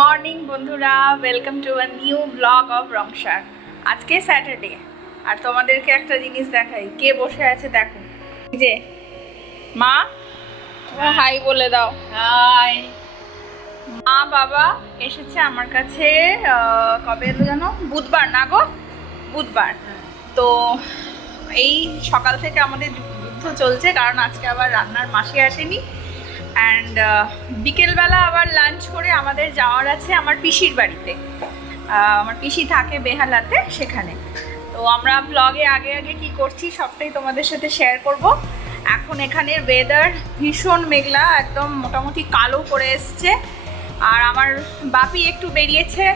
Morning বন্ধুরা, welcome to a new blog of Rongsar. আজকে Saturday আর তোমাদেরকে একটা জিনিস দেখাই। কে বসে আছে দেখো, এই যে মা। হাই বলে দাও। হাই। মা বাবা এসেছে আমার কাছে কবে এলো জানো? বুধবার না গো, বুধবার। তো এই সকাল থেকে আমাদের যুদ্ধ চলছে, কারণ আজকে আবার রান্নার মাসি আসেনি। অ্যান্ড বিকেলবেলা আবার লাঞ্চ করে আমাদের যাওয়ার আছে আমার পিসির বাড়িতে। আমার পিসি থাকে বেহালাতে, সেখানে। তো আমরা ব্লগে আগে আগে কি করছি সবটাই তোমাদের সাথে শেয়ার করব। এখন এখানের ওয়েদার ভীষণ মেঘলা, একদম মোটামুটি কালো করে এসছে। আর আমার বাপি একটু বেরিয়েছে,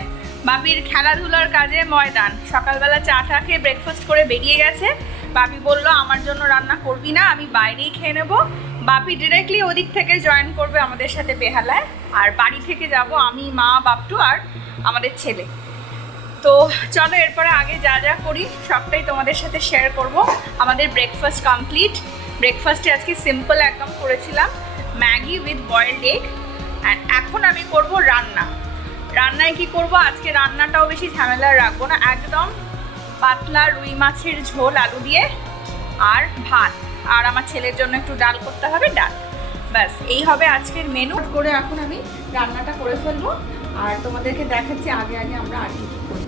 বাপির খেলাধুলার কাজে ময়দান। সকালবেলা চা টা খেয়ে ব্রেকফাস্ট করে বেরিয়ে গেছে। বাপি বলল আমার জন্য রান্না করবি না, আমি বাইরেই খেয়ে নেবো। বাপি ডিরেক্টলি ওদিক থেকে জয়েন করবে আমাদের সাথে বেহালায়, আর বাড়ি থেকে যাব আমি, মা, বাপটু আর আমাদের ছেলে। তো চলো এরপরে আগে যা যা করি সবটাই তোমাদের সাথে শেয়ার করব। আমাদের ব্রেকফাস্ট কমপ্লিট। ব্রেকফাস্টে আজকে সিম্পল একদম করেছিলাম, Maggi with boiled egg. And এখন আমি করব রান্না। রান্নায় কি করব, আজকে রান্নাটাও বেশি ঝামেলা রাখবো না, একদম পাতলা রুই মাছের ঝোল আলু দিয়ে আর ভাত। আর আমার ছেলের জন্য একটু ডাল করতে হবে, ডাল। ব্যাস এই হবে আজকের মেনু। করে এখন আমি রান্নাটা করে ফেলবো আর তোমাদেরকে দেখাচ্ছি আগে আগে আমরা আর কি করি।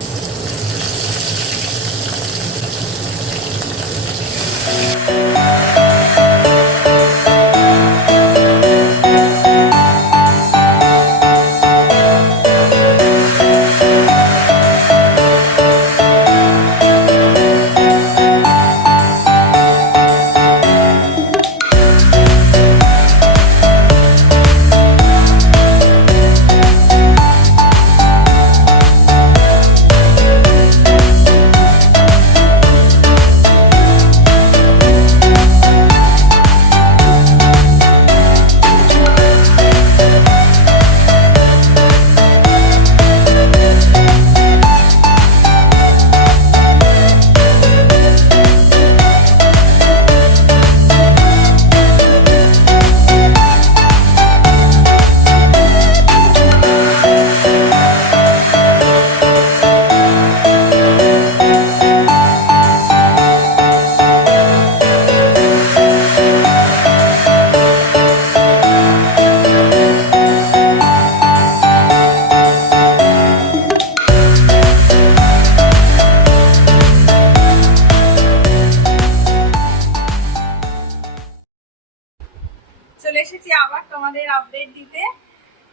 চলে এসেছি আবার তোমাদের আপডেট দিতে।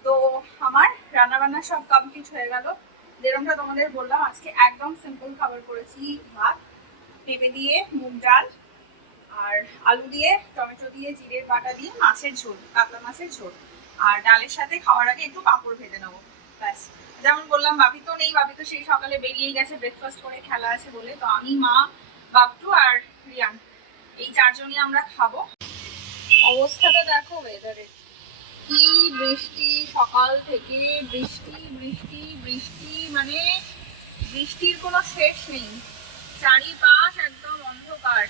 তো আমার রান্নাবান্না সব কমপ্লিট হয়ে গেল। যেরকমটা তোমাদের বললাম, আজকে একদম সিম্পল খাবার করেছি, ভাত, পেঁপে দিয়ে মুগ ডাল আর আলু দিয়ে টমেটো দিয়ে জিরের বাটা দিয়ে মাছের ঝোল, কাতলা মাছের ঝোল। আর ডালের সাথে খাওয়ার আগে একটু পাঁপড় ভেজে নেবো, ব্যাস। যেমন বললাম, বাপি তো নেই, বাপি তো সেই সকালে বেরিয়েই গেছে ব্রেকফাস্ট করে, খেলা আছে বলে। তো আমি, মা, বাপটু আর রিয়ান, এই চারজনই আমরা খাবো। অবস্থাটা দেখো ওয়েদারের, কি বৃষ্টি সকাল থেকে, বৃষ্টি বৃষ্টি বৃষ্টি, মানে বৃষ্টির কোনো শেষ নেই। চারিপাশ একদম অন্ধকার,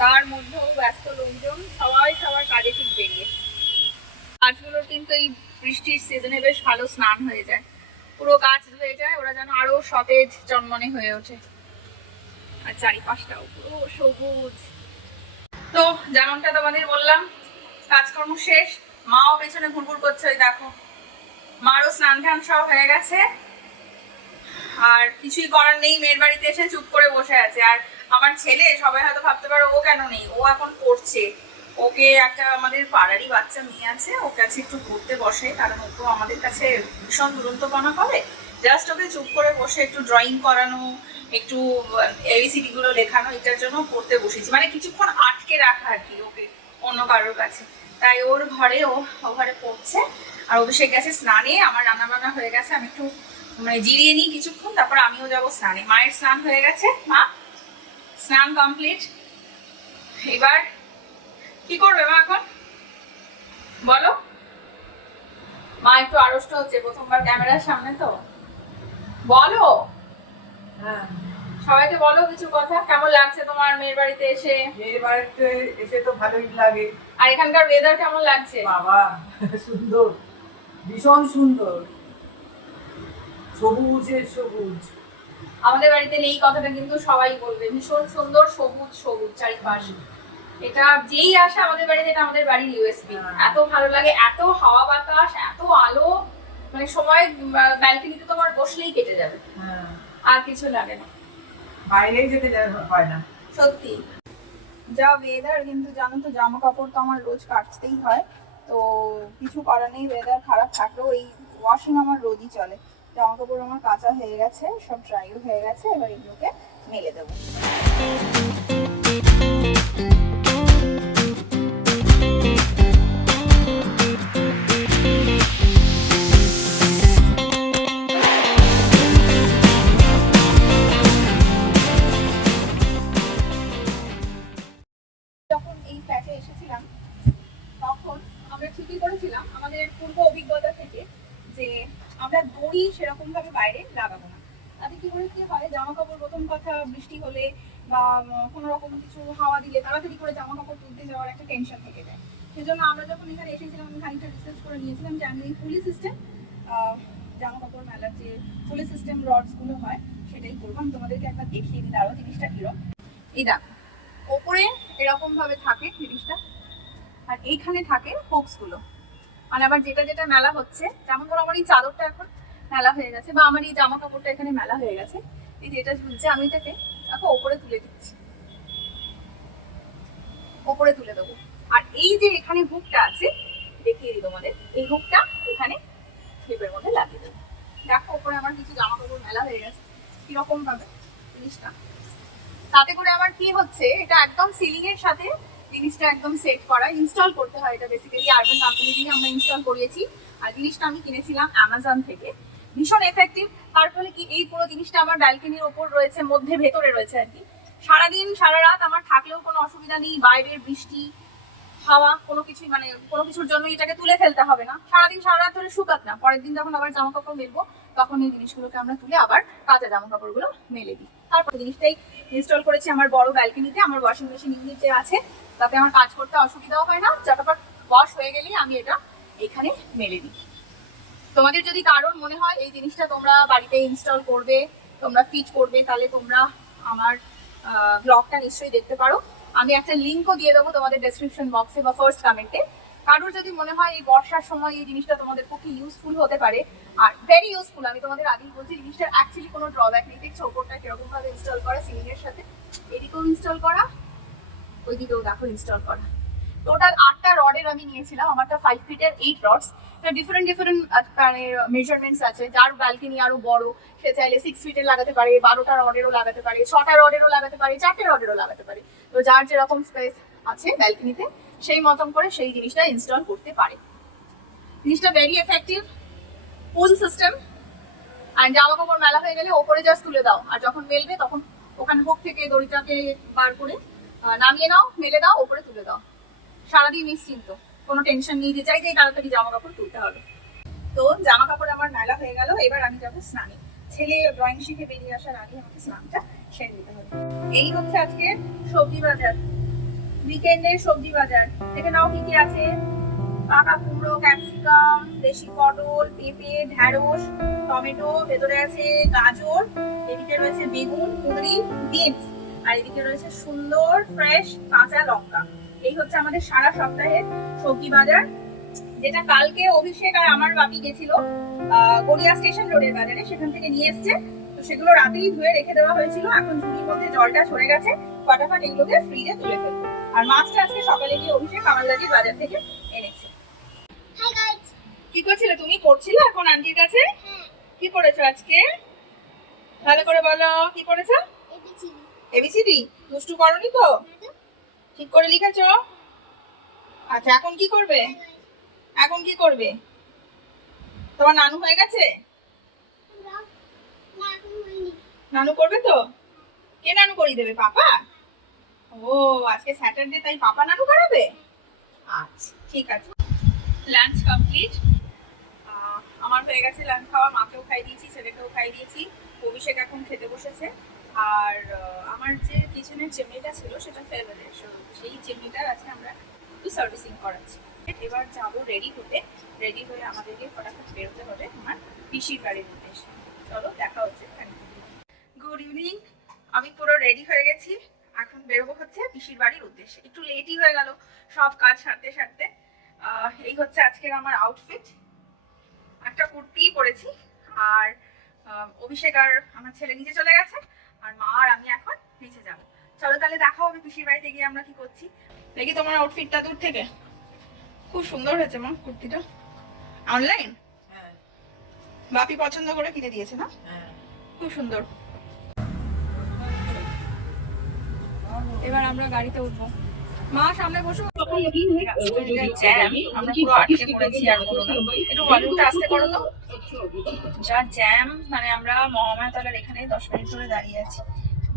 তার মধ্যেও ব্যস্ত লোকজন, সবাই সবার কাজে ঠিক বেরিয়ে। গাছগুলোর কিন্তু এই বৃষ্টির সিজনে বেশ ভালো স্নান হয়ে যায়, পুরো গাছ ধুয়ে যায়, ওরা যেন আরো সতেজ চনমনে হয়ে ওঠে। আর চারিপাশটাও পুরো সবুজ। তো যেমনটা তোমাদের বললাম, কাজকর্ম শেষ। মাও পেছনে ঘুরঘুর করছে, ওই দেখো। মারও স্নান টান সব হয়ে গেছে, আর কিছুই করার নেই, মেয়ের বাড়িতে এসে চুপ করে বসে আছে। আর আমার ছেলে, সবাই হয়তো ভাবতে পারো ও কেন নেই, ও এখন পড়ছে। ওকে একটা আমাদের পাড়ারই বাচ্চা মেয়ে আছে, ওর কাছে একটু পড়তে বসে, কারণ ও তো আমাদের কাছে ভীষণ দুরন্তপনা করে। জাস্ট ওকে চুপ করে বসে একটু ড্রয়িং করানো, একটু এবিসিডি গুলো লেখানো, এটার জন্য পড়তে বসেছি, মানে কিছুক্ষণ আটকে রাখা আর কি ওকে অন্য কারোর কাছে। তাই ওর ঘরে, ও ঘরে পড়ছে। আর অভিষেক গেছে স্নানে, আমার রান্না বান্না হয়ে গেছে, আমি একটু মানে জিরিয়ে নিই কিছুক্ষণ, তারপর আমিও যাবো স্নানে। মায়ের স্নান হয়ে গেছে, মা স্নান কমপ্লিট। এবার কি করবে মা এখন বলো? মা একটু আড়ষ্ট হচ্ছে, প্রথমবার ক্যামেরার সামনে তো। বলো, হ্যাঁ, সবাইকে বলো কিছু কথা। কেমন লাগছে তোমার মেয়ের বাড়িতে এসে? মেয়ের বাড়িতে এসে তো ভালোই লাগে। আর এখানকার ওয়েদার কেমন লাগছে? বাবা সুন্দর, ভীষণ সুন্দর। সবুজের সবুজ। আমাদের বাড়িতে এই কথাটা কিন্তু সবাই বলবে, ভীষণ সুন্দর সবুজ সবুজ চারিপাশে। এটা যেই আসে আমাদের বাড়িতে, এটা আমাদের বাড়ির ইউএসপি। এত ভালো লাগে, এত হাওয়া বাতাস, এত আলো, মানে সময় ব্যালকনিতে তোমার বসলেই কেটে যাবে, আর কিছু লাগে না, বাইরে যেতে হয় না। সত্যি যা ওয়েদার। কিন্তু জানো তো, জামা কাপড় তো আমার রোজ কাচতেই হয়, তো কিছু করার নেই। ওয়েদার খারাপ থাকলেও এই ওয়াশিং আমার রোজই চলে। জামা কাপড় আমার কাঁচা হয়ে গেছে, সব ড্রাইও হয়ে গেছে, এবার এগুলোকে মেলে দেবো। যখন এই ফ্ল্যাটে এসেছিলাম তখন আমরা ঠিকই করেছিলাম আমাদের পূর্ব অভিজ্ঞতা থেকে যে আমরা দড়ি সেরকম ভাবে বাইরে লাগাবো না। তাতে কি করে কি হয়, জামা কাপড় প্রথম কথা বৃষ্টি হলে বা কোনো রকম কিছু হাওয়া দিলে তাড়াতাড়ি করে জামা কাপড় তুলতে যাওয়ার একটা টেনশন থেকে যায়। সেজন্য আমরা যখন এখানে এসেছিলাম আমি খানিকটা রিসার্চ করে নিয়েছিলাম যে আমি এই পুলি সিস্টেম জামা কাপড় মেলার যে পুলি সিস্টেম রডস গুলো হয় সেটাই করবো। আমি তোমাদেরকে একবার দেখিয়ে দিই, আরো জিনিসটা কিরকম। এই দেখো, ওপরে এরকম ভাবে থাকে জিনিসটা, আর এইখানে থাকে হুকস গুলো। মানে আবার যেটা যেটা মেলা হচ্ছে, যেমন ধরো আমার এই চাদরটা এখন মেলা হয়ে গেছে, বা আমার এই জামা কাপড়টা এখানে মেলা হয়ে গেছে, এই যেটা ঝুলছে আমি এটাকে দেখো ওপরে তুলে দিচ্ছি, ওপরে তুলে দেবো। আর এই যে এখানে হুকটা আছে, দেখিয়ে দিই তোমাদের, এই হুকটা এখানে ক্লিপের মধ্যে লাগিয়ে দেবো। দেখো ওপরে আমার কিছু জামা কাপড় মেলা হয়ে গেছে কিরকম ভাবে জিনিসটা। তাতে করে আমার কি হচ্ছে, এটা একদম সিলিং এর সাথে জিনিসটা একদম সেট করা, ইনস্টল করতে হয়। এটা বেসিক্যালি আরবান কোম্পানি দিয়ে আমরা ইনস্টল করিয়েছি, আর জিনিসটা আমি কিনেছিলাম অ্যামাজন থেকে। ভীষণ এফেক্টিভ। তার ফলে কি, এই পুরো জিনিসটা আমার ব্যালকনির ওপর রয়েছে, মধ্যে ভেতরে রয়েছে আর কি। সারাদিন সারা রাত আমার থাকলেও কোনো অসুবিধা নেই, বাইরের বৃষ্টি হাওয়া কোনো কিছুই, মানে কোনো কিছুর জন্য এটাকে তুলে ফেলতে হবে না। সারাদিন সারা রাত ধরে শুকাত না, পরের দিন যখন আবার জামা কাপড় মেলবো তখন এই জিনিসগুলোকে আমরা তুলে আবার কাঁচা জামা কাপড়গুলো মেলে দিই। তারপর জিনিসটাই ইনস্টল করেছি আমার বড় ব্যালকনিতে। আমার ওয়াশিং মেশিন ইউনিট যে আছে তাতে আমার কাজ করতে অসুবিধাও হয় না, চটাপট ওয়াশ হয়ে গেলেই আমি এটা এখানে মেলে দিই। তোমাদের যদি কারোর মনে হয় এই জিনিসটা তোমরা বাড়িতে ইনস্টল করবে, তোমরা ফিট করবে, তাহলে তোমরা আমার ব্লগটা নিশ্চয়ই দেখতে পারো। আমি একটা লিঙ্কও দিয়ে দেবো তোমাদের ডেসক্রিপশন বক্সে বা ফার্স্ট কমেন্টে। কারোর যদি মনে হয় এই বর্ষার সময় এই জিনিসটা তোমাদের পক্ষে ইউজফুল হতে পারে, আর ভেরি ইউজফুল। আমি তোমাদের আগেই বলছি, জিনিসটার অ্যাকচুয়ালি কোনো ড্রব্যাক নেই। দেখছো ওপরটা কিরকম ভাবে ইনস্টল করা, সিলিং এর সাথে এদিকেও ইনস্টল করা, ওইদিকেও দেখো ইনস্টল করা। টোটাল 8টা রডের আমি নিয়েছিলাম, আমারটা 5 ফিটের 8 রডস। ডিফারেন্ট ডিফারেন্ট মানে মেজারমেন্টস আছে। যার ব্যালকনি আরো বড় সে চাইলে 6 ফিটের লাগাতে পারে, 12টা রডেরও লাগাতে পারে, 6টা রডেরও লাগাতে পারে, 4টে রডেরও লাগাতে পারে। তো যার যেরকম স্পেস আছে ব্যালকনিতে সেই মতন করে সেই জিনিসটা ইনস্টল করতে পারে। জিনিসটা ভেরি এফেক্টিভ, পুল সিস্টেম। আর জামা কাপড় মেলা হয়ে গেলে ওপরে জাস্ট তুলে দাও, আর যখন মেলবে তখন ওখানে হুক থেকে দড়িটাকে বার করে নামিয়ে নাও, মেলে দাও, ওপরে তুলে দাও। সারাদিন নিশ্চিন্ত, কোনো টেনশন নেই যে চাইতেই তাড়াতাড়ি জামা কাপড় তুলতে হবে। তো জামা কাপড় আমার মেলা হয়ে গেল, এবার আমি যাবো স্নানে। ছেলে ড্রয়িং শিখে বেরিয়ে আসার আগে আমাকে স্নানটা সেরে নিতে হবে। এই হচ্ছে আজকে সবজি বাজার, উইকেন্ডের সবজি বাজার। দেখে নাও কি কি আছে। পাকা কুমড়ো, ক্যাপসিকাম, দেশি পটল, পেঁপে, ঢেঁড়স, টমেটো, ভেতরে আছে গাজর, এদিকে রয়েছে বেগুন, কুঁদরি, বিনস, আর এদিকে রয়েছে সুন্দর ফ্রেশ কাঁচা লঙ্কা। এই হচ্ছে আমাদের সারা সপ্তাহের সবজি বাজার, যেটা কালকে অভিষেক আর আমার বাপি গেছিল গড়িয়া স্টেশন রোডের বাজারে, সেখান থেকে নিয়ে এসছে। তো সেগুলো রাতেই ধুয়ে রেখে দেওয়া হয়েছিল, এখন ঝুড়ির মধ্যে জলটা ঝরে গেছে, ফটাফট এগুলোকে ফ্রিজে তুলে ফেলবো। আর মাছটা আজকে সকালে গিয়ে অভিষেক কামালদাজির বাজার থেকে এনেছে। Hi guys. কি করছিলে তুমি? পড়ছিলে এখন আন্টির কাছে? কি পড়েছো আজকে? ভালো করে বলো, কি পড়েছো? এবিসিডি। এবিসিডি? দুষ্টু করনি তো? ঠিক করে লিখেছো? আচ্ছা, এখন কি করবে? এখন কি করবে? তোমার নানু হয়ে গেছে? নানু করবে তো? কে নানু করিয়ে দেবে? পাপা? ও, আজকে স্যাটারডে, তাই পাপা নানু করাবে? আচ্ছা, ঠিক আছে। Lunch complete. আমার হয়ে গেছে লাঞ্চ খাওয়া, মাকেও খাই দিয়েছি, ছেলেকেও খাই দিয়েছি। অভিষেক এখন খেতে বসেছে। আর আমার যে কিচেনের চিমনিটা ছিল সেটা ফেভারেট, সেই চিমনিটার আজকে আমরা একটু সার্ভিসিং করাচ্ছি। এবার যাবো রেডি হতে। রেডি হয়ে আমাদেরকে ফটাফট বেরোতে হবে আমার পিসির বাড়ির উদ্দেশ্যে। চলো দেখা হচ্ছে। গুড ইভিনিং, আমি পুরো রেডি হয়ে গেছি, এখন বেরোবো হচ্ছে পিসির বাড়ির উদ্দেশ্যে। একটু লেটই হয়ে গেল সব কাজ সারতে সারতে। এই হচ্ছে আজকের আমার আউটফিট, একটা কুর্তি পরেছি, আর অভিষেক আর আমার ছেলে নিচে চলে গেছে, আর মা আর আমি এখন নিচে যাবো। চলো তাহলে দেখা হবে পিসির বাড়িতে গিয়ে আমরা কি করছি। দেখি তোমার আউটফিটটা দূর থেকে, খুব সুন্দর হয়েছে মা কুর্তিটা। অনলাইন হ্যাঁ বাপি পছন্দ করে কিনে দিয়েছে না? হ্যাঁ। খুব সুন্দর। এবার আমরা গাড়িতে উঠবো, মা সামনে বসো। জ্যাম, আমরা পুরো আটকে পড়েছি, আর বলো না। একটু ভলিউমটা আস্তে করো তো। যা জ্যাম, মানে আমরা মহামায়াতলার এখানে 10 মিনিট ধরে দাঁড়িয়ে আছি।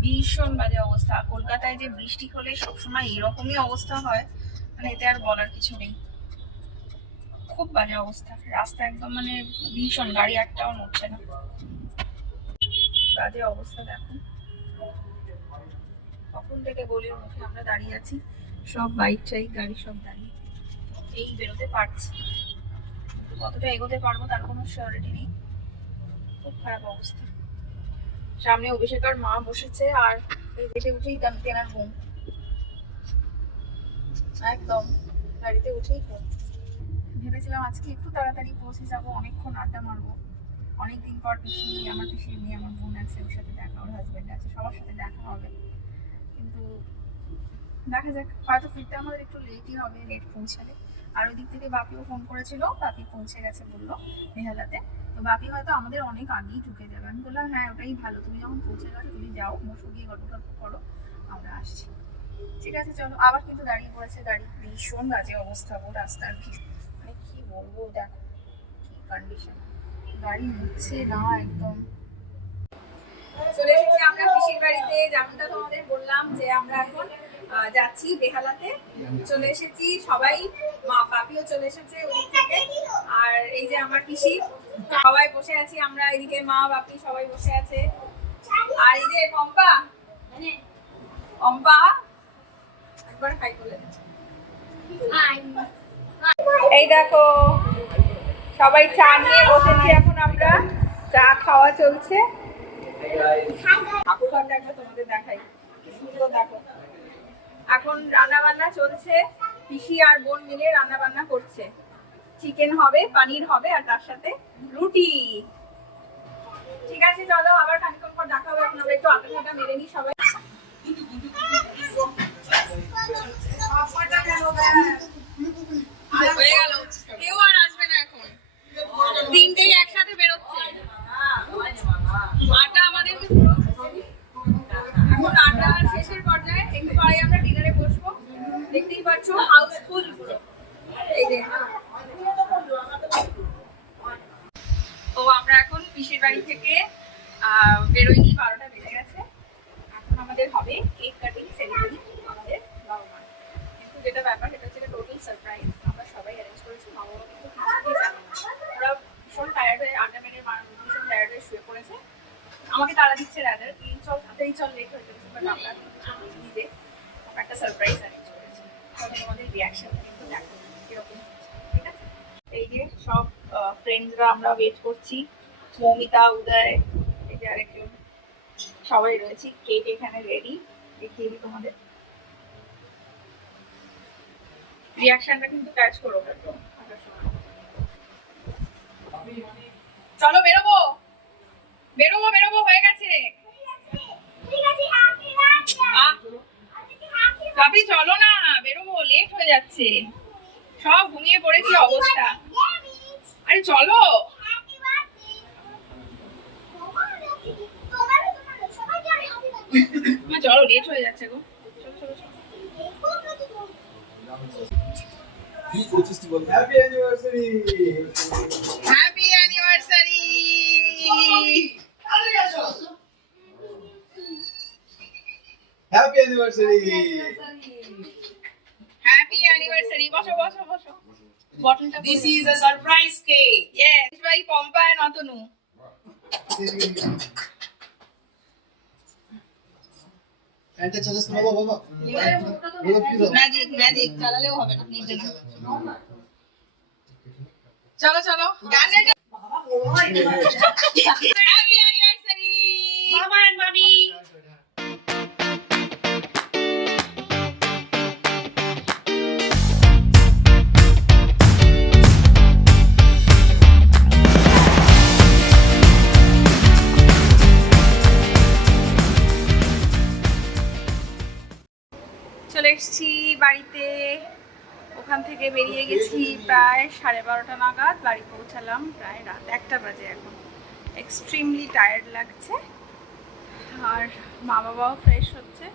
ভীষণ বাজে অবস্থা। কলকাতায় যে বৃষ্টি হলে সবসময় এরকমই অবস্থা হয়, মানে এতে আর বলার কিছু নেই। খুব বাজে অবস্থা, রাস্তা একদম মানে ভীষণ, গাড়ি একটাও নড়ছে না, বাজে অবস্থা। দেখো কখন থেকে গলির মুখে আমরা দাঁড়িয়ে আছি, সব বাইক টাইক গাড়ি সব দাঁড়িয়ে, এই বেরোতে পারছি, কতটা এগোতে পারবো তার কোনো সিওরিটি নেই। খুব খারাপ অবস্থা। সামনে অভিষেক আর মা বসেছে, আর এই গেটে উঠেই তেনার ঘুম একদম, গাড়িতে উঠেই ঘুম। ভেবেছিলাম আজকে একটু তাড়াতাড়ি পৌঁছে যাবো, অনেকক্ষণ আড্ডা মারবো। অনেকদিন পর পিসি, আমার পিসির মেয়ে, আমার বোন আছে, ওর সাথে দেখা, ওর হাজবেন্ড আছে, সবার সাথে দেখা হবে। কিন্তু দেখা যাক, হয়তো ফিরতে আমাদের একটু লেটই হবে, লেট পৌঁছালে। আর ওই দিক থেকে বাপিও ফোন করেছিল, বাপি পৌঁছে গেছে বললো বেহালাতে। তো বাপি হয়তো আমাদের অনেক আগেই ঢুকে যাবে। আমি বললাম হ্যাঁ ওটাই ভালো, তুমি যখন পৌঁছে গেছো তুমি যাও, বসো গিয়ে গল্প টল্প করো, আমরা আসছি। ঠিক আছে চলো। আবার কিন্তু দাঁড়িয়ে পড়েছে গাড়ি, ভীষণ বাজে অবস্থা গো রাস্তার, মানে কি বলবো, দেখো কি কন্ডিশন, গাড়ি নিচ্ছে না একদম। চলে এসেছি আমরা পিসির বাড়িতে, যেমনটা তোমাদের বললাম যে আমরা এখন যাচ্ছি বেহালাতে। চলে এসেছি সবাই, মা বাপিও চলে এসেছে ওদিক থেকে, আর এই যে আমার পিসি, সবাই বসে আছি আমরা, এদিকে মা বাপি সবাই বসে আছে। আর এই যে পম্পা, পম্পা একবার হাই করলে। এই দেখো সবাই চা নিয়ে বসেছি, এখন আমরা চা খাওয়া চলছে। ঠাকুরঘরটা একটা তোমাদের দেখাই, কি সুন্দর দেখো। এখন রান্না বান্না চলছে, পিসি আর বোন মিলে রান্না বান্না করছে। চিকেন হবে, পানির হবে, আর তার সাথে রুটি। ঠিক আছে চলো, আবার খানিকক্ষণ পর দেখা হবে। এখন আমরা একটু আটা ঠাটা মেরে নিই সবাই। হয়ে গেল, কেউ আর আসবে না এখন, তিনটেই একসাথে বেরোচ্ছে। আটা আমাদের এখন আটা শেষের পর্যায়ে, একটু পরে আমরা ডিনারে বসবো। দেখতেই পাচ্ছ হাউসফুল পুরো, এই যে। তো আমরা এখন পিসির বাড়ি থেকে বেরোইনি, 12টা বেজে গেছে। এখন আমাদের হবে কেক কাটিং সেরিমনি আমাদের বাবা মা। কিন্তু যেটা ব্যাপার সেটা হচ্ছে টোটাল সারপ্রাইজ, আমরা সবাই অ্যারেঞ্জ করেছি, মা বাবা কিন্তু কিছুতেই জানে না। ওরা ভীষণ টায়ার্ড হয়ে, আড্ডা মেরে ভীষণ টায়ার্ড হয়ে শুয়ে পড়েছে। আমাকে তাড়া দিচ্ছে রাদার, চল তাড়াতাড়ি চল, লেট হয়ে যাচ্ছে। বাট আমরা কিছু বুঝিনি যে একটা সারপ্রাইজ অ্যারেঞ্জ করেছি। তাহলে তোমাদের রিয়াকশনটা কিন্তু দেখো কিরকম হচ্ছে, ঠিক আছে? এই যে সব ফ্রেন্ডসরা আমরা ওয়েট করছি, মৌমিতা, উদয়, এই যে আরেকজন, সবাই রয়েছি। কেক এখানে রেডি, দেখিয়ে দিই তোমাদের। রিয়াকশনটা কিন্তু ক্যাচ করো। চলো বেরোবো, বেরোবো বেরোবো, হয়ে গেছে। ভাবি চলো না, বেরোবো, লেট হয়ে যাচ্ছে, সব ঘুমিয়ে পড়ে, কি অবস্থা। আরে চলো, চলো, লেট হয়ে যাচ্ছে গো, চলো চলো চলো। Happy anniversary. Happy anniversary. Happy anniversary. Happy anniversary. বসো বসো বসো। বটনটা This is a surprise cake. yes by Pompa and Atanu. এটা চালাস না বাবা বাবা। ম্যাজিক ম্যাজিক চালালেও হবে না, নিচে না। চলো চলো গানে হ্যাপি চলে এসেছি বাড়িতে, ওখান থেকে বেরিয়ে গেছি প্রায় 12:30 নাগাদ, বাড়ি পৌঁছালাম প্রায় রাত 1টা বাজে। এখন এক্সট্রিমলি টায়ার্ড লাগছে, আর মা বাবাও ফ্রেশ হচ্ছে,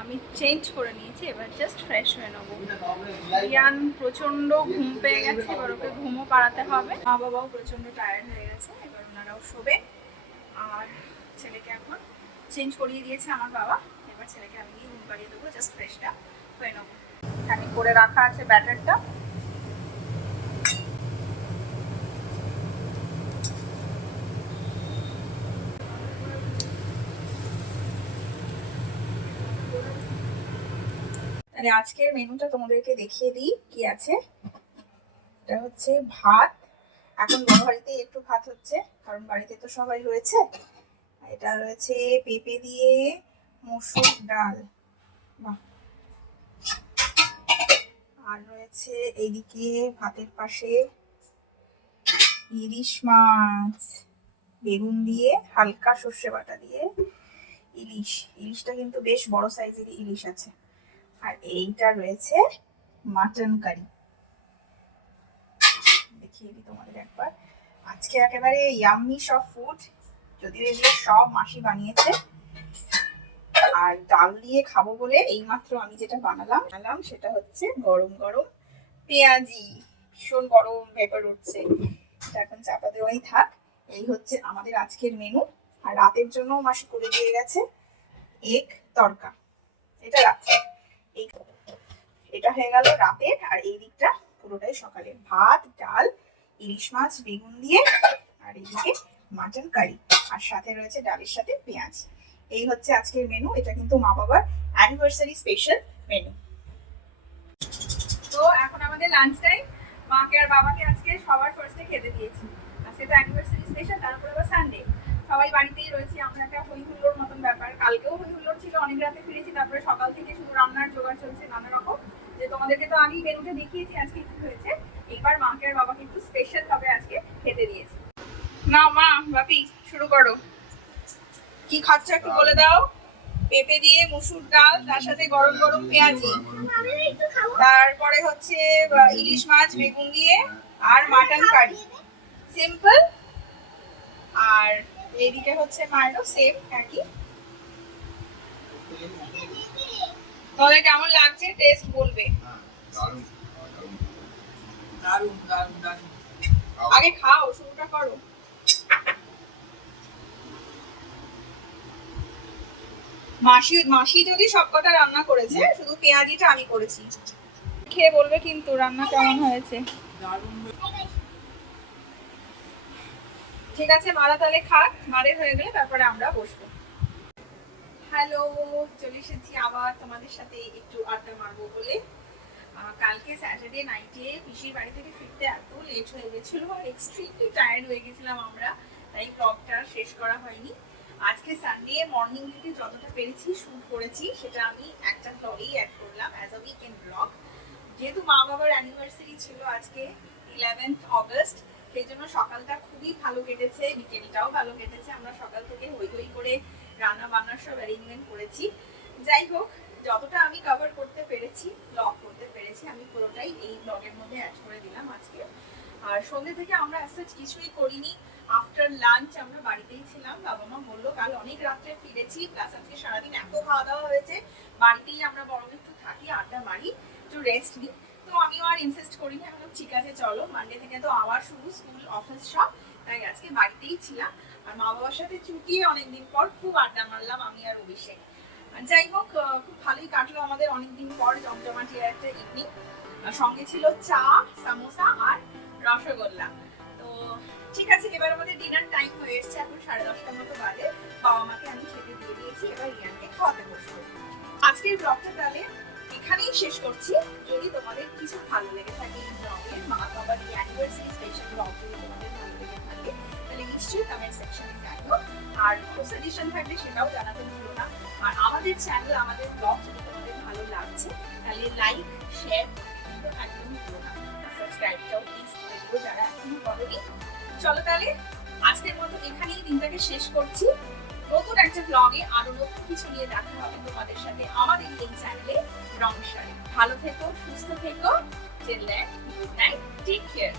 আমি চেঞ্জ করে নিয়েছি, এবার জাস্ট ফ্রেশ হয়ে নেবো। রিয়ান প্রচণ্ড ঘুম পেয়ে গেছে, এবার ওকে ঘুমও পাড়াতে হবে। মা বাবাও প্রচণ্ড টায়ার্ড হয়ে গেছে, এবার ওনারাও শোবে। আর ছেলেকে এখন চেঞ্জ করিয়ে দিয়েছে আমার বাবা, এবার ছেলেকে আমি গিয়ে ঘুম পাড়িয়ে দেবো, জাস্ট ফ্রেশটা হয়ে নেবো। আমি করে রাখা আছে ব্যাটারটা, তাহলে আজকের মেনুটা তোমাদেরকে দেখিয়ে দিই কি আছে। এটা হচ্ছে ভাত, এখন বড় বাড়িতেই একটু ভাত হচ্ছে কারণ বাড়িতে তো সবাই রয়েছে। এটা রয়েছে পেঁপে দিয়ে মসুর ডাল, বাহ। আর রয়েছে এইদিকে ভাতের পাশে ইলিশ মাছ, বেগুন দিয়ে হালকা সর্ষে বাটা দিয়ে ইলিশটা কিন্তু বেশ বড় সাইজের ইলিশ আছে। আর এইটা রয়েছে মাটন কারি, দেখিয়ে দিই তোমাদের একবার। আজকে একেবারে ইয়াম্মি সব ফুড, যদিও এগুলো সব মাসি বানিয়েছে। আর ডাল দিয়ে খাবো বলে এইমাত্র আমি যেটা বানালাম সেটা হচ্ছে গরম গরম পেঁয়াজি, ভীষণ গরম ভেপর উঠছে, এটা এখন চাপা দেওয়াই থাক। এই হচ্ছে আমাদের আজকের মেনু। আর রাতের জন্য মাসি করে দিয়ে গেছে এগ তড়কা, এটা রাত্রে, এটা হয়ে গেল রাতের। আর এই দিকটা পুরোটাই সকালে, ভাত ডাল ইলিশ মাছ বেগুন দিয়ে, আর এইদিকে মাটন কারি, আর সাথে রয়েছে ডালের সাথে পেঁয়াজ। এই হচ্ছে আজকের মেনু, এটা কিন্তু মা বাবার অ্যানিভার্সারি স্পেশাল মেনু। তো এখন আমাদের লাঞ্চ টাইম, মাকে আর বাবাকে আজকে সবার ফার্স্টে খেতে দিয়েছি। আজকে তো অ্যানিভার্সারি স্পেশাল, তারপরে আবার সানডে, সবাই বাড়িতেই রয়েছি আমরা, একটা হই হুল্লোড় মতন ব্যাপার। কালকেও হই হুল্লোড় ছিল, অনেক রাতে ফিরেছি, তারপরে সকাল থেকে শুধু রান্নার জোগাড় চলছে নানা রকম। যে তোমাদেরকে তো আগেই মেনুটা দেখিয়েছি আজকে কি হয়েছে, এবার মাকে আর বাবাকে একটু স্পেশাল ভাবে আজকে খেতে দিয়েছি। নাও মা বাপি শুরু করো, কি খাচ্ছ একটু বলে দাও। পেঁপে দিয়ে মসুর ডাল, তার সাথে গরম গরম পেঁয়াজি, তারপরে হচ্ছে ইলিশ মাছ বেগুন দিয়ে, আর মাটন কারি, সিম্পল। আর এইদিকে হচ্ছে মায়েরও সেম একই। তাহলে কেমন লাগছে টেস্ট বলবে। দারুণ দারুণ দারুণ। আগে খাও, শুরুটা করো। মাসি যদি সবকটা রান্না করেছে, শুধু পেঁয়াজিটা আমি করেছি। খেয়ে বলবে কিন্তু রান্না কেমন হয়েছে। দারুণ। ঠিক আছে, মারা তাহলে খাক, মারের হয়ে গেলে তারপরে আমরা বসবো। হ্যালো, চলে এসেছি আবার তোমাদের সাথে একটু আড্ডা মারবো বলে। কালকে স্যাটারডে নাইটে পিসির বাড়ি থেকে ফিরতে এত লেট হয়ে গেছিল, আর এক্সট্রিমলি টায়ার্ড হয়ে গেছিলাম আমরা, তাই ব্লগটা শেষ করা হয়নি। আজকে সানডে মর্নিং থেকে যতটা পেরেছি শুট করেছি, সেটা আমি একটা ব্লগেই অ্যাড করলাম অ্যাজ আ উইকেন্ড ব্লগ। যেহেতু মা বাবার অ্যানিভার্সারি ছিল আজকে 11th অগস্ট, সেই জন্য সকালটা খুবই ভালো কেটেছে, বিকেলটাও ভালো কেটেছে। আমরা সকাল থেকে হই হই করে রান্না বান্নার সব অ্যারেঞ্জমেন্ট করেছি। যাই হোক, যতটা আমি কভার করতে পেরেছি, ব্লগ করতে পেরেছি, আমি পুরোটাই এই ব্লগের মধ্যে অ্যাড করে দিলাম আজকে। আর সন্ধ্যে থেকে আমরা অ্যাজ কিছুই করিনি, আফটার লাঞ্চ আমরা বাড়িতেই ছিলাম। বাবা মা বললো কাল অনেক রাত্রে ফিরেছি, প্লাস আজকে সারাদিন এত খাওয়া দাওয়া হয়েছে, বাড়িতেই আমরা বরং একটু থাকি, আড্ডা মারি, একটু রেস্ট নিই। তো আমিও আর ইনসিস্ট করিনি, আমি ঠিক আছে চলো, মানডে থেকে তো আবার শুরু স্কুল অফিস সব, তাই আজকে বাড়িতেই ছিলাম। আর মা বাবার সাথে চুটিয়ে অনেকদিন পর খুব আড্ডা মারলাম আমি আর অভিষেক। যাই হোক, খুব ভালোই কাটলো আমাদের অনেকদিন পর জমজমাটি একটা ইভিনিং। সঙ্গে ছিল চা, সামোসা আর রসগোল্লা। তো ঠিক আছে, এবার আমাদের ডিনার টাইম হয়ে এসছে, এখন 10:30টার মতো বাজে। বাবা মাকে আমি খেতে দিয়ে দিয়েছি, এবার রিয়ানকে খাওয়াতে বসবো। আজকের ব্লগটা তাহলে এখানেই শেষ করছি। যদি তোমাদের কিছু ভালো লেগে থাকে এই ব্লগের, মা বাবার অ্যানিভার্সারি স্পেশাল ব্লগ যদি তোমাদের ভালো লেগে থাকে, তাহলে নিশ্চয়ই কমেন্ট সেকশনে জানিও। আর সাজেশন থাকলে সেটাও জানাতে ভুলো না। আর আমাদের চ্যানেল, আমাদের ব্লগ যদি তোমাদের ভালো লাগছে, তাহলে লাইক শেয়ার কিন্তু একদমই ভুলো না। সাবস্ক্রাইবটাও প্লিজ করে দিও যারা এখনো করোনি। চলো তাহলে আজকের মতো এখানেই দিনটাকে শেষ করছি। নতুন একটা ব্লগে আরো নতুন কিছু নিয়ে দেখা হবে তোমাদের সাথে আমাদের এই চ্যানেলে রংসারে। ভালো থেকো, সুস্থ থেকো, till then, good night, take care.